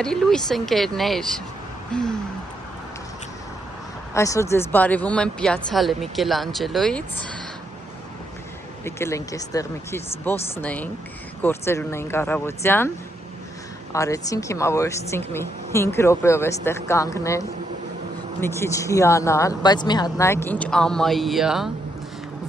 Բարի լույս ընկերներ։ Այսօր ձեզ բարևում եմ Պիացցալե Միքելանջելոից։ Եկել ենք այստեղ մի քիչ զբոսնենք, գործեր ունենք առավոտյան։ Արեցինք, հիմա որոշեցինք մի 5 րոպեով այստեղ կանգնել, մի քիչ հիանալ, բայց մի հատ նայեք ինչ ամայի է։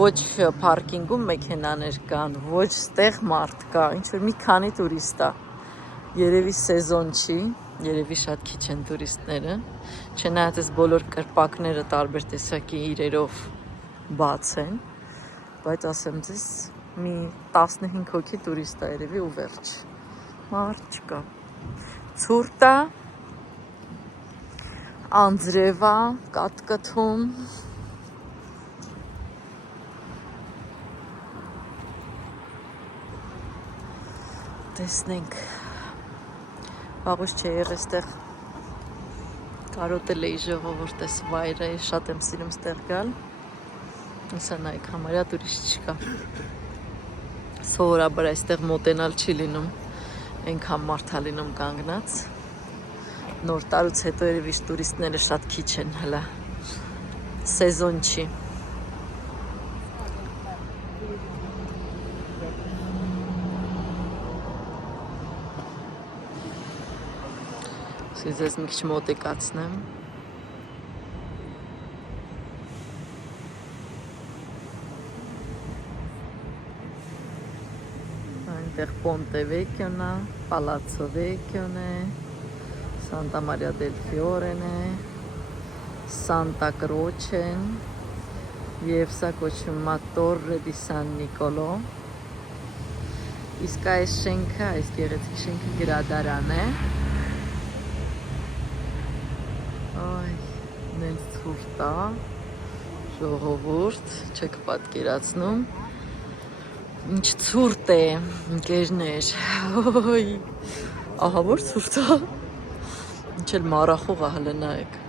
Ոչ պարկինգում մեքենաներ կան, ոչ ստեղ մարդ կա, ինչ որ մի քանի տուրիստ է։ Երևի սեզոն չի, երևի շատ քիչ են տուրիստները, չնայած այս բոլոր կրպակները տարբեր տեսակի իրերով բաց են, բայց ասեմ ձեզ մի 15 հոգի տուրիստ է երևի ու վերջ, մարդ չկա, ցուրտ է, անձրև է, կատկթում, տեսնենք Վաղուց չէ եղել այստեղ կարոտել էի ժողովուրդ այս վայրը, շատ եմ սիրում ստեղ գալ։ Հեսա նայեք, համարյա տուրիստ չկա։ Սովորաբար այստեղ մոտենալ չի լինում, այնքան մարդ է լինում կանգնած։ Նոր տարուց հետո երևի տուրիստները շատ քիչ են հլը։ Սեզոն չի։ Ձեզ մի քիչ մոտիկացնեմ։ Այնտեղ Ponte Vecchioն է, Palazzo Vecchioն է, Santa Maria del Fiore'n է, Santa Croce'n եւ սա կոչվում է Torre di San Nicolò։ Իսկ այս շենքը, այս գեղեցիկ շենքը գրադարան է։ Նենց ցուրտ է, ժողովուրդ, չեք պատկերացնում, ինչ ցուրտ է, ընկերներ, ահա որ ցուրտ է, ինչ էլ մառախուղ է հլը նայեք,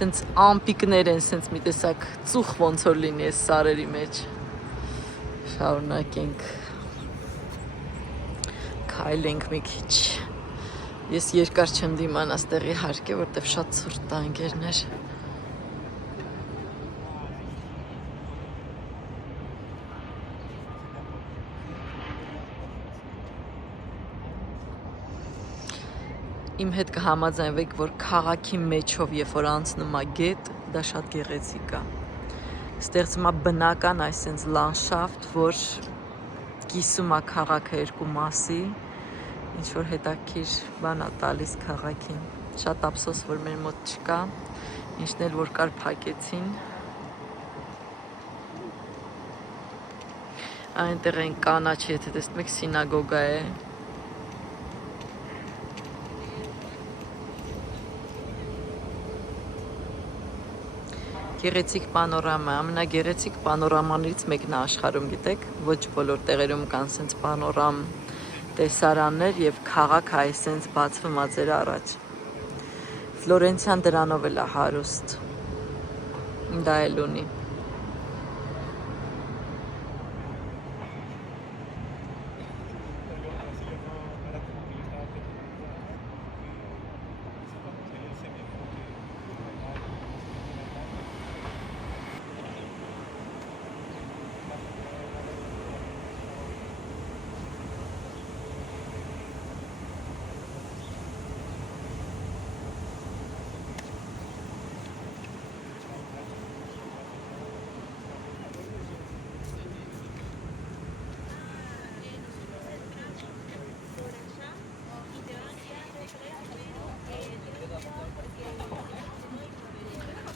սենց ամպիկներ են, սենց մի տեսակ ծուխ ոնց որ լինի այս սարերի մեջ, շարունակենք, քայլենք մի քիչ, Ես երկար չեմ դիմանա ստեղի հարկե, որտև շատ ցուրտ է ընկերներ։ Իմ հետ կհամաձայնվեք, որ քաղաքի մեջով, երբ որ անցնում է գետ, դա շատ գեղեցիկ է։ Ստեղծում է բնական այսպես լանդշաֆտ, որ կիսում է քաղաքը երկու մասի, ինչ որ հետաքրքիր բան է տալիս քաղաքին։ Շատ ափսոս, որ մեր մոտ չկա, ինչն էլ որ կար փակեցին։ Այնտեղ են կանաչ, եթե տեսնում եք, սինագոգա է։ Գեղեցիկ պանորամա, ամենագեղեցիկ պանորամաներից մեկն է աշխարհում, գիտեք, ոչ բոլոր տեղերում կան սենց պանորամ տեսարաններ և քաղաքը այսենց բացվում է ձեր առաջ։ Ֆլորենցիան դրանով էլ է հարուստ, դա էլ ունի։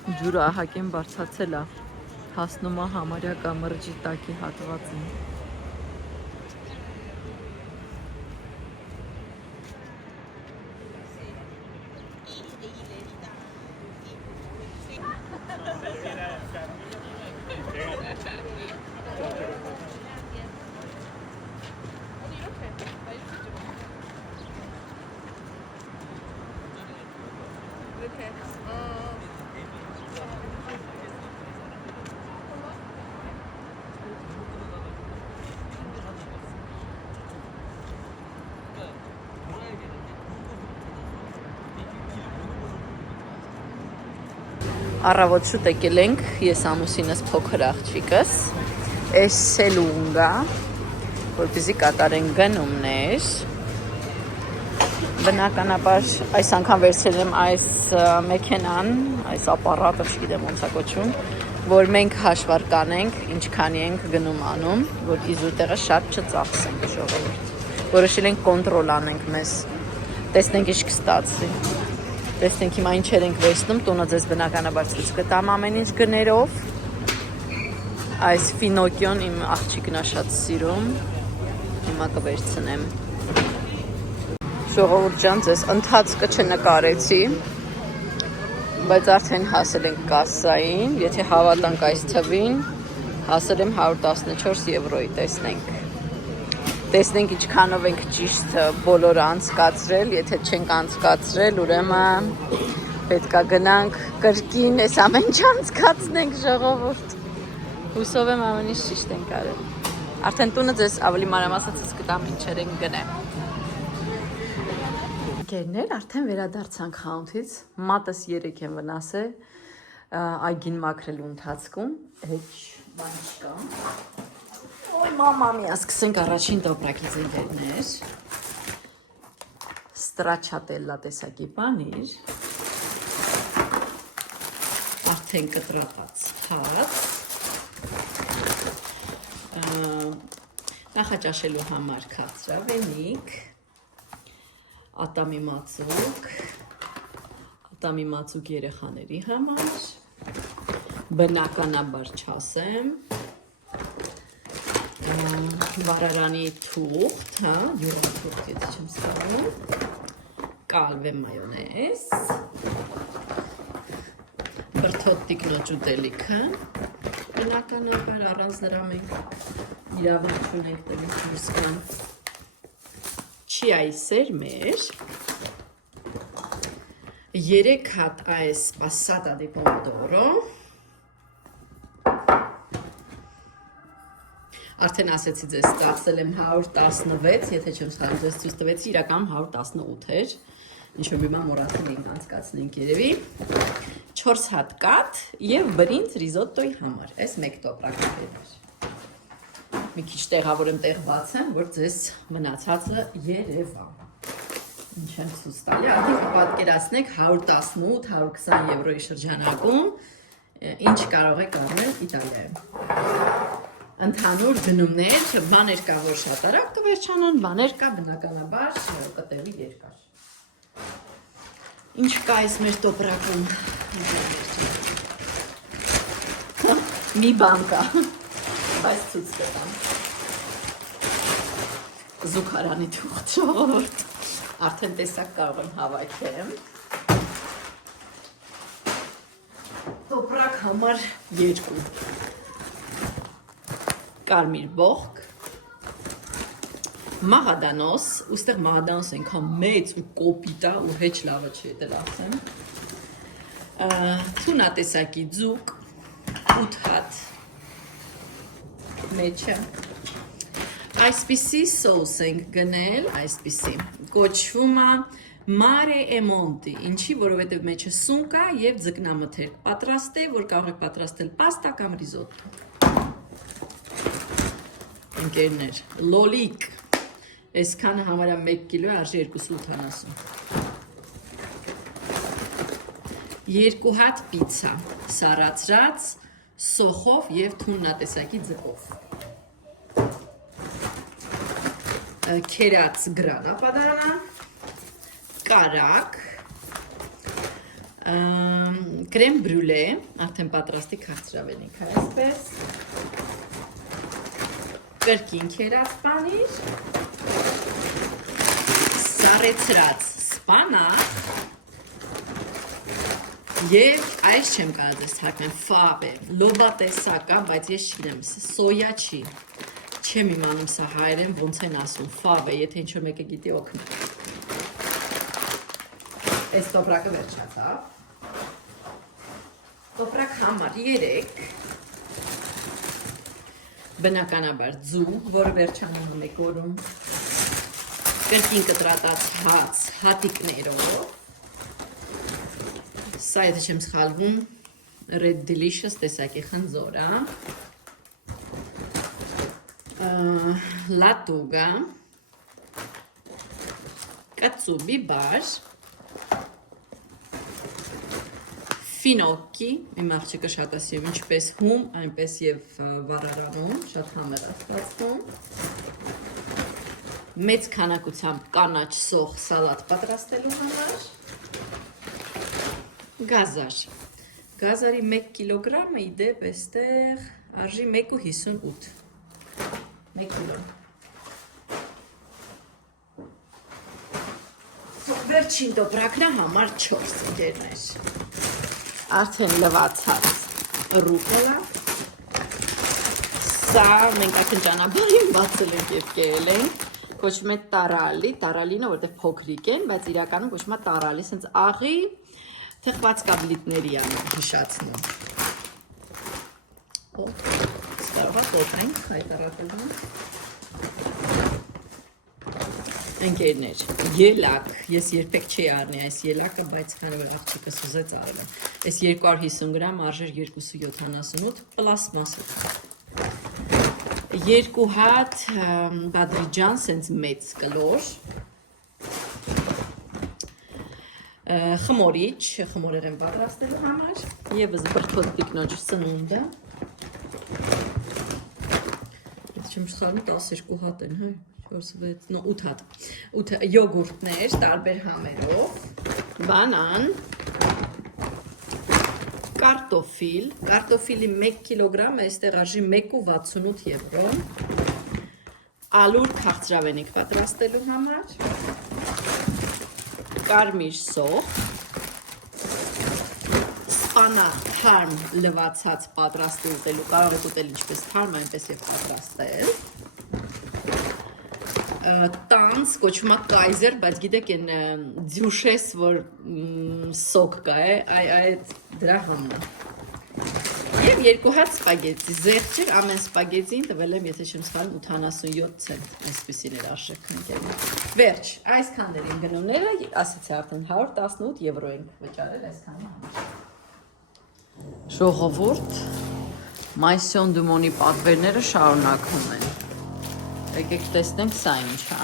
Ջուրը ահագին բարձրացել է, հասնում է համարյա կամրջի տակի հատվածին։ Առավոտ շուտ եկել ենք, ես ամուսինս փոքր աղջիկս, այս սելունգա, որպեսզի կատարենք գնումներ, բնականաբար այս անգամ վերցրել եմ այս մեքենան, այս ապարատը, չգիտեմ ոնց է կոչվում, որ մենք հաշվար կանենք, ինչքանի ենք գնում անում, որ իզուտեղը շատ չծախսենք ժողովուրդ, որոշել ենք կոնտրոլ անենք մեզ, տեսնենք ինչ կստացվի, տեսնենք հիմա ինչեր ենք վերցնում, տունը ձեզ բնականաբար ցույց կտամ ամեն ինչ գներով, այս ֆինոկիոն իմ աղջիկն է շատ սիրում, հիմա կվերցնեմ, ժողովուրդ ջան, ձեզ ընթացքը չնկարեցի, բայց արդեն հասել ենք կասային, եթե հավատանք այս թվին, հասել եմ 114 եվրոյի, տեսնենք ինչքանով ենք ճիշտ բոլորը անցկացրել, եթե չենք անցկացրել, ուրեմն պետքա գնանք կրկին այս ամեն ինչ անցկացնենք ժողովուրդ, հուսով եմ ամեն ինչ ճիշտ ենք արել, արդեն տունը ձեզ ավելի մանրամասն ցույց կտամ ինչեր ենք գնել, ընկերներ, արդեն վերադարձանք խանութից, մատս 3 եմ վնասել, այգին մաքրելու ընթացքում, բան չկա, ոյ մամա միա, սկսենք առաջին տոպրակից ընկերներ, ստրաչատելլա տեսակի պանիր, արդեն կտրատած հաց, նախաճաշելու համար քաղցրավենիք, ատամի մածուկ երեխաների համար, բնականաբար չասեմ, վարարանի թուղթ, յուրաթուղթ եթե չեմ սարում, կալվե մայոնեզ, բրդոտ ուտելիքը, բնականաբար առանց նրա մենք իրավունք չունենք տվից դուրս գան, չիայի սերմեր, 3 հատ այս passata di pomodoro, արդեն ասեցի ձեզ ստացել եմ 116, եթե չեմ սխալվում, ձեզ ցույց տվեցի, իրականում 118 էր, ինչ-որ մի բան մոռացել ենք անցկացնենք երևի, 4 հատ կաթ եւ բրինձ ռիզոտոյի համար, այս 1 տոպրակ էր։ Մի քիչ տեղավորեմ, տեղ բացեմ, որ ձեզ մնացածը երևա։ Ինչ եմ ցույց տալի, արդեն կպատկերացնեք 118-120 եվրոյի շրջանակում, ինչ կարող եք առնել Իտալիայում։ Ընդհանուր գնումներ, բաներ կա, որ շատ արագ կվերջանան, բաներ կա, բնականաբար կտևի երկար։ Ինչ կա այս մեր տոպրակում։ Մի բան կա, բայց ցույց կտամ։ Զուգարանի թուղթ ժողովուրդ, արդեն տեսակ կարող եմ հավաքեմ։ Տոպրակ համար 2։ Կարմիր բողկ, մահադանոս, ուստեղ մահադանոս ենքան մեծ ու կոպիտ է ու հեչ լավը չի դել ասեմ, թունատեսակի ձուկ, 8 հատ մեջը, այսպիսի սոուս ենք գնել, այսպիսի, կոչվում է Mare e Monti, ինչի, որովհետև մեջը սուն կա և ձկնամթերք պատրաստ է, որ կարող եք պատրաստել պաստա կամ ռիզոտո։ Ընկերներ, լոլիկ, այսքանը համարյա 1 կիլո է, արժի 280։ 2 հատ պիցա, սառացրած, սոխով և թուննատեսակի ձկով։ Քերած գրանա պադարանա, կարակ, կրեմ բրուլե, արդեն պատրաստի քաղցրավենիք է այսպես, կրկին քերած պանիր, սառեցրած սպանակ և այս չեմ կարող ձեզ թարգմանեմ, ֆավ է, լոբա տեսակ է, բայց ես չգիտեմ, սոյա չի, չեմ իմանում սա հայերեն ոնց են ասում, ֆավ է, եթե ինչ-որ մեկը գիտի օգնի։ Այս տոպրակը վերջացավ, տոպրակ համար 3, բնականաբար ձուկ, որը վերջանում եք օրում, կրկին կտրատած հաց հատիկներով, սա եթե չեմ սխալվում Red Delicious տեսակի խնձորը, լատուգա, կացուբի բար, ֆինոկի, իմ աղջիկը շատ է սիրում, ինչպես հում, այնպես եւ վառարանում, շատ համեղ է ստացվում։ Մեծ քանակությամբ կանաչ սոխ սալատ պատրաստելու համար։ Գազար։ Գազարի 1 կիլոգրամը իդեպ էստեղ արժի 1.58։ 1 կիլո։ Վերջին տոպրակն է համար 4 ընկերներ։ Արդեն լվացած ռուկոլա, սա մենք արդեն ճանապարհին բացել ենք և կերել ենք, կոչվում է տարալինը, որտեղ փոքրիկ են, բայց իրականում կոչվում է տարալի, սենց աղի թխված կաբլիտների հիշացնում։ Սպարվա կոպենք, հայտարակվում։ Ընկերներ, ելակ, ես երբեք չի առնի այս ելակը, բայց քանի որ աղջիկս ուզեց արել եմ։ Այս 250 գրամ արժեր 2.78 պլաստմասով։ 2 հատ բադրիջան, սենց մեծ կլոր։ Խմորիչ, խմորեր եմ պատրաստելու համար, եւս բրդոտ տիկնոջ սնունդը։ Եթե չեմ սխալվում 12 հատ են, հա։ 8 հատ, 8 յոգուրտներ տարբեր համերով, բանան, կարտոֆիլի 1 կիլոգրամ այստեղ արժի 1.68 եվրո, ալուր քաղցրավենիք պատրաստելու համար, կարմիր սոխ, սպանակ թարմ լվացած պատրաստի ուտելու, կարող եք ուտել ինչպես թարմ, այնպես և պատրաստել, տանց, կոչվում է կայզեր, բայց գիտեք են ձյուշես, որ սոկ կա է, այդ դրա համն է։ Եվ 2 հատ սպագեցի, զեղչեր ամեն սպագեցին տվել եմ, եթե չեմ սխալվում 87 ցենտ, այսպիսին էր արժեքն ընկերներ։ Վերջ, այսքաններ են գնումները, ասեցի արդեն 118 եվրո ենք վճարել այսքանի համար։ Ժողովուրդ, Մայսիոն Դումոնի պատվերները շարունակվում են։ Եկեք տեսնենք սա ինչ է,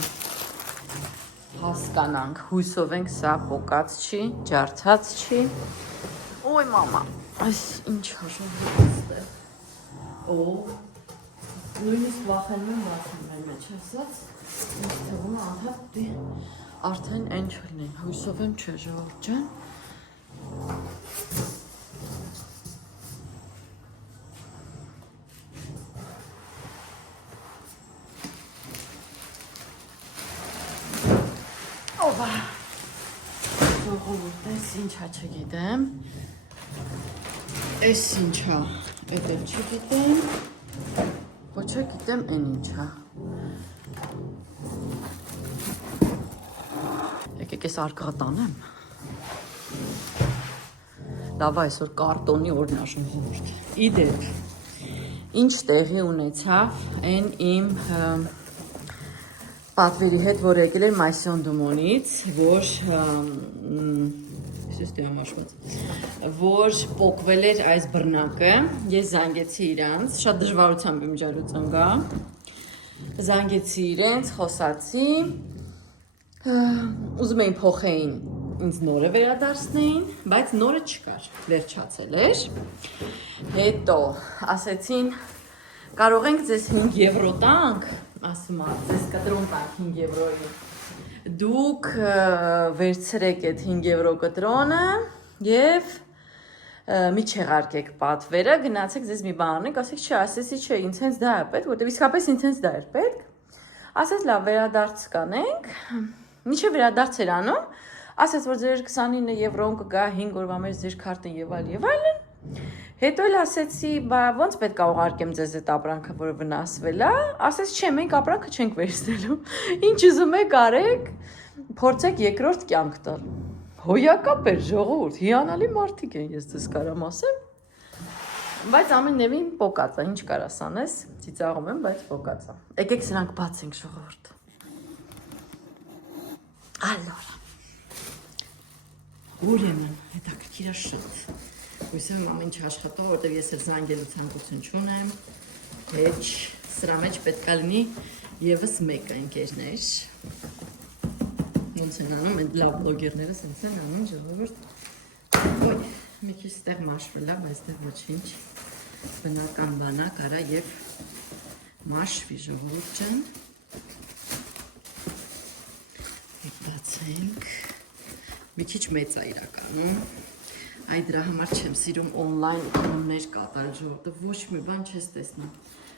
հասկանանք, հույսով ենք սա պոկած չի, ջարդած չի, ոյ մամա, այս ինչ հաշով է, նույնիսկ վախենում եմ վախենում եմ մեջ ասած, ինձ թվում է անդհատ արդեն են չլնեն, հույսով եմ չէ ժողովուրդ ջան, ժողովուրդ, այս ինչա չգիտեմ, այս ինչա, էդ էլ չգիտեմ, ոչ գիտեմ են ինչա, եկեք ես արկղը տանեմ, լավ այսօր կարտոնի օրն ժողովուրդ, իդեպ, ինչ տեղի ունեցավ են իմ պատվերի հետ, որ եկել էր Մայսիոն Դումոնից, որ պոկվել էր այս բռնակը, ես զանգեցի իրանց, շատ դժվարությամբ իմ ջարուց ընգա, զանգեցի իրենց, խոսացի, ուզում էին փոխեին, ինձ նորը վերադարձնեին, բայց նորը չկար, վերջացել էր, հետո ասեցին, կարող ենք ձեզ 5 եվրո տանք, ասում է, ձեզ կտրոն տանք 5 եվրոյի, դուք վերցրեք այդ 5 եվրո կտրոնը և մի չեղարկեք պատվերը, գնացեք ձեզ մի բան անեք, ասեք չէ, ասեցի չէ, ինձ հենց դա է պետք, որտև իսկապես ինձ հենց դա էր պետք, ասեց լավ վերադարձ կանենք, մինչև վերադարձ էր անում, ասեց որ ձեր 29 եվրոն կգա 5 օրվա մեջ ձեր քարտին եւ այլն, հետո էլ ասեցի, բա ոնց պետք է ուղարկեմ ձեզ այդ ապրանքը, որը վնասվել է, ասեց չէ, մենք ապրանքը չենք վերցնելու, ինչ ուզում եք արեք, փորձեք երկրորդ կյանք տալ, հոյակապ էր ժողովուրդ, հիանալի մարդիկ են, ես ձեզ կարամ ասեմ, բայց ամենևին պոկած է, ինչ կարաս անես, ծիծաղում եմ, բայց պոկած է, եկեք սրանք բացենք ժողովուրդ, allora, ուրեմն, հետաքրքիր է շատ, Հույսով եմ ամեն ինչ աշխատող, որտեղ ես էլ զանգելու ցանկություն չունեմ։ Հեչ, սրա մեջ պետք է լինի եւս մեկը ընկերներ։ Ոնց են անում, այդ լավ բլոգերները սենց են անում, ժողովուրդ։ Ոյ, մի քիչ ստեղ մաշվել է, բայց այստեղ ոչինչ։ Բնական բանա կարա եւ մաշվի ժողովուրդ ջան։ Բացենք։ Մի քիչ մեծ է իրականում։ Այդ դրա համար չեմ սիրում on-line գնումներ կատարել, ժողովուրդ, ոչ մի բան չես տեսնում։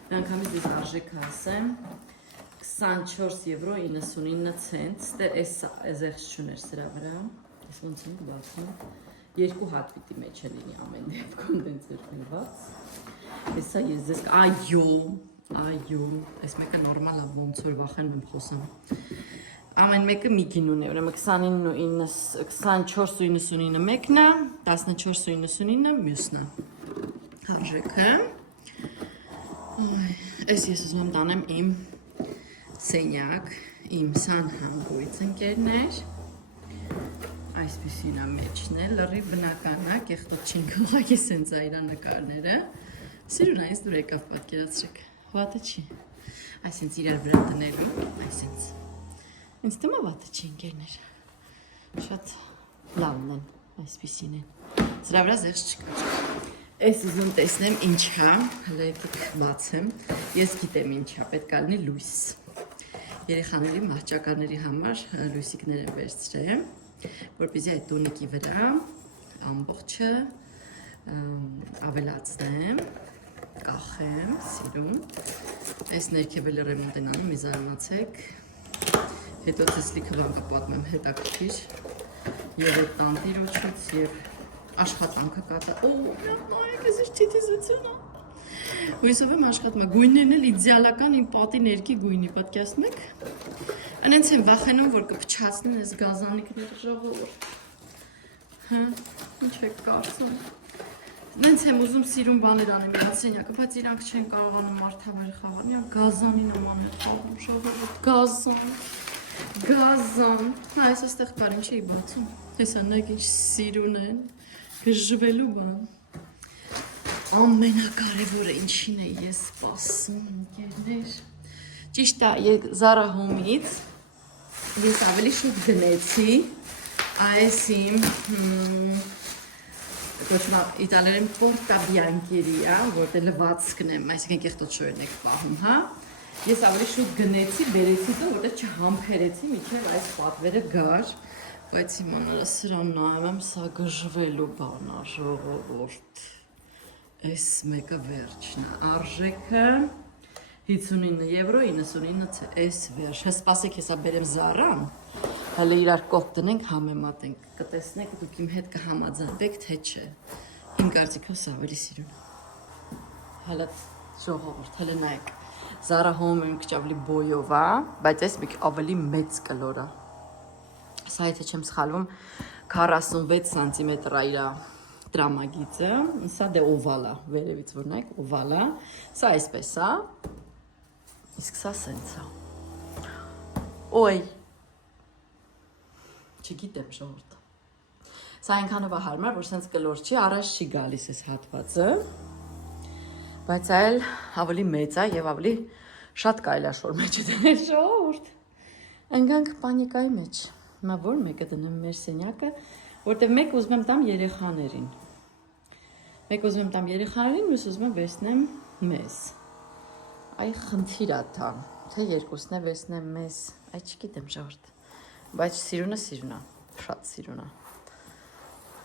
Միանգամից ես արժեքը ասեմ 24.99 €, ստեր էս զեղչ չուներ սրա վրա, ես ոնց ենք բացում, երկու հատ պիտի մեջ է լինի ամեն դեպքում դենց երկնված, հեսա ես ձեզ, այո, այս մեկը նորմալ է, ոնց որ վախենում եմ խոսում, ամեն մեկը մի գինուն է, ուրեմն 24.99 մեկն է, 14.99 մյուսն է, արժեքը, այս ես ուզում եմ տանեմ իմ սենյակ, իմ սանհանգույց ընկերներ, այսպիսին է մեջն է, լրիվ բնական է, կեղտոտ չին գողակի սենց այրա նկարները, սիրուն այս դուր եկավ պատկերացրեք, վատը չի, այսենց իրար վրա տնելու, այսենց, ինձ թվում է վատը չի ընկերներ, շատ լավն են, այսպիսին են, սրա վրա զեղչ չկա, այս ուզում տեսնեմ ինչ հա, հլը եկեք բացեմ, ես գիտեմ ինչ հա, պետք է լինի լույս, երեխաների մահճականների համար լույսիկներ եմ վերցրեմ, որպեսզի այդ տունիկի վրա ամբողջը ավելացնեմ, կախեմ, սիրում, այս ներքև էլ ռեմոնտ են անում, մի զարմացեք, հետո ցեսլիքը բան կպատմեմ հետաքրքիր, եւ այդ տանտիրոջից եւ աշխատանքը կատա, նայեք ես չիտիզությունը, հույսով եմ աշխատում, գույններն էլ իդեալական իմ պատի ներքի գույնի, պատկերացնում եք, անենց եմ վախենում, որ կփչացնեն այս գազանիկները ժողովուրդ, հա, ինչ եք կարծում, նենց եմ ուզում սիրում բաներ անեմ իրանց սենյակը, բայց իրանք չեն կարողանում մարդավեր խաղալ, իրանք գազանի նման են խաղում, ժողովուրդ, գազան, հա, այս աստեղ կար ինչ էի բացում, հեսա նայեք ինչ սիրուն են, գժվելու բան, ամենակարևորը ինչին է ես սպասում, ընկերներ, ճիշտ է, Zara Home-ից ես ավելի շուտ գնեցի այս իմ իտալերեն Porta Biancheria, որտեղ լվացքն եմ, այսինքն կեղտոտ շորերն եք պահում, հա, ես ավելի շուտ գնեցի, բերեցի տո, որտեղ չհամբերեցի, միջև այս պատվերը գար, բայց իմանալը սրան նայում եմ, սա գժվելու բան է, ժողովուրդ, այս մեկը վերջն է, արժեքը 59 € 99 այս վերջ, հսպասեք հեսա բերեմ Zara-ն, հələ իրար կողք տնենք, համեմատենք, կտեսնեք, դուք իմ հետ կհամաձայնվեք, թե չէ, իմ կարծիքով սա ավելի սիրուն, հələ ժողովուրդ, հələ նայեք, Zara Home-ը մի քիչ ավելի բոյով է, բայց այս մի ավելի մեծ կլոր է, սա եթե չեմ սխալվում, 46 սանտիմետր է իր տրամագիծը, սա դե օվալ է, վերևից որ նայեք, օվալ է, սա այսպես է, իսկ սա սենց է, ոյ, չգիտեմ ժողովուրդ, սա այնքանով է հարմար, որ սենց կլոր չի, առաջ չի գալիս այս հատվածը, բայց այլ ավելի մեծ է և ավելի շատ կարելի է շոր մեջը դնել ժողովուրդ, ընկանք պանիկայի մեջ, հիմա որ մեկը դնեմ մեր սենյակը, որտև մեկ ուզում եմ տամ երեխաներին, մյուս ուզում եմ վերցնեմ մեզ, այ խնդիր է դա, թե երկուսն է վերցնեմ մեզ, այ չգիտեմ ժողովուրդ, բայց սիրունը, շատ սիրուն է,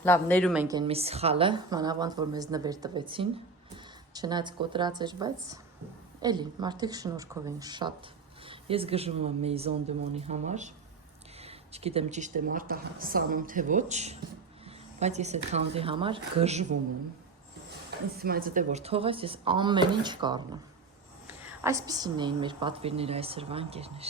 լավ ներում ենք են մի սխալը, մանավանդ որ մեզ նվեր տվեցին, չնայած կոտրած էր, բայց էլի մարդիկ շնորհքով են շատ, ես գժվում եմ Maison du Monde-ի համար, չգիտեմ ճիշտ եմ արտահասանում թե ոչ, բայց ես այդ խանութի համար գժվում եմ, ինձ թվում է դե որ թողես, ես ամեն ինչ կառնեմ, այսպիսին էին մեր պատվիրները այսօրվա ընկերներ։